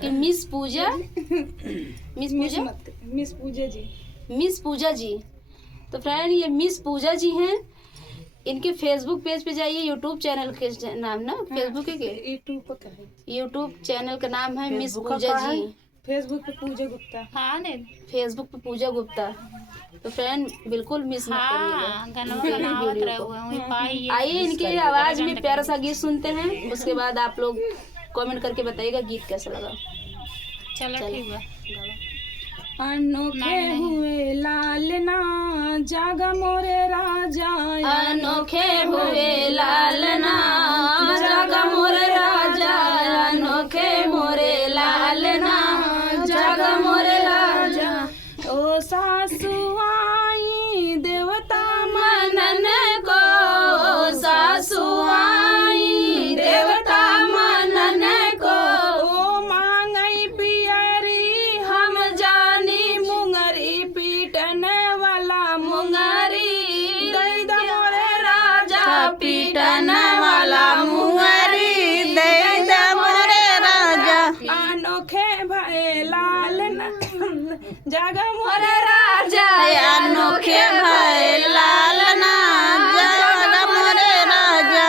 कि मिस पूजा मिस पूजा जी। तो फ्रेंड ये मिस पूजा जी हैं। इनके फेसबुक पेज पे जाइए, यूट्यूब चैनल के नाम ना, फेसबुक के यूट्यूब चैनल का नाम है मिस पूजा जी। फेसबुक पे पूजा गुप्ता। हाँ ने फेसबुक पे पूजा गुप्ता। तो फ्रेंड बिल्कुल मिस मत करिएगा। आइए इनके आवाज में प्यारा सा गीत सुनते हैं, उसके बाद आप लोग कमेंट करके बताइएगा गीत कैसा लगा। चलो ठीक है। अनोखे हुए लालना जागा मोरे राजा, अनोखे हुए लालना जागा मोरे राजा, अनोखे मोरे लालना जागा मोरे राजा। ओ सासु आई देवता मनन को, सासु आई देवता मनन को, ओ मांगई पियरी हम जानी मुंगरी पीटन वाला मुंगरी, दई द मोरे राजा पीटन वाला मुंगरी, दई द मोरे राजा। अनोखे भये लालना जागा मोरे राजा, अनोखे भये लालना जागा मोरे राजा।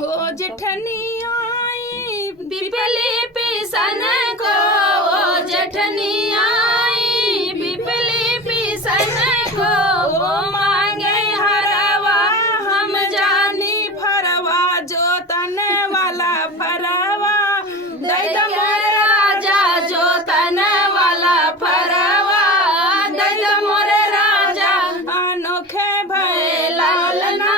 ओ जेठनी आई पिपली पिसन को, ओ जेठनी आई पिपली पिसन को, ओ मांगे हरवा हम जानी फरवा जो तन वाला फरवा दई द मोरे राजा, जो तन वाला फरवा दई द मोरे राजा। अनोखे भये लालना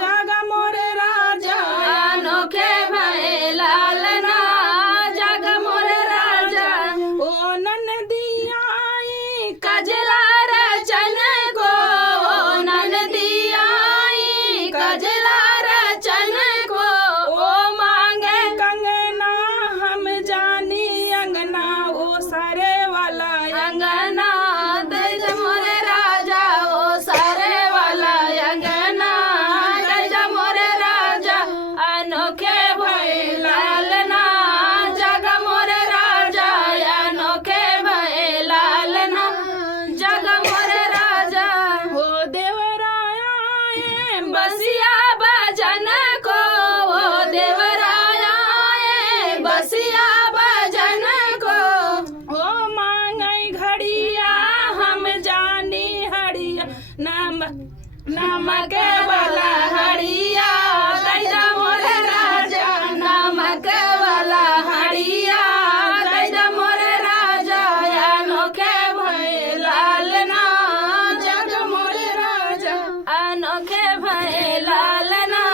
जागा मोरे राजा, अनोखे भये लालना जागा मोरे राजा। ओ ननदी आई कजला रचन को, ओ ननदी आई कजला रचन को, ओ मांगे कंगना हम जानी अंगना ओ सारे वाला अंगना दई द मोरे राजा, ओ सारे वाला अंगना दई द मोरे राजा। अनोखे भये लालना जागा मोरे राजा, अनोखे भये लालना जागा मोरे राजा। हो देवराया आए बसिया भजन को, ओ देवराया आए बसिया भजन को, ओ मांगई घड़िया हम जानी हड़िया नमक वाला हड़िया दई द मोरे राजा, नमक वाला हड़िया दई द मोरे राजा। अनोखे भये लालना जग मोरे राजा, अनोखे भये लालना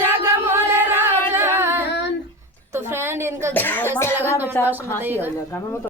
जग मोरे राजा। तो फ्रेंड इनका गीत कैसा लगा कमेंट बॉक्स में बताइएगा।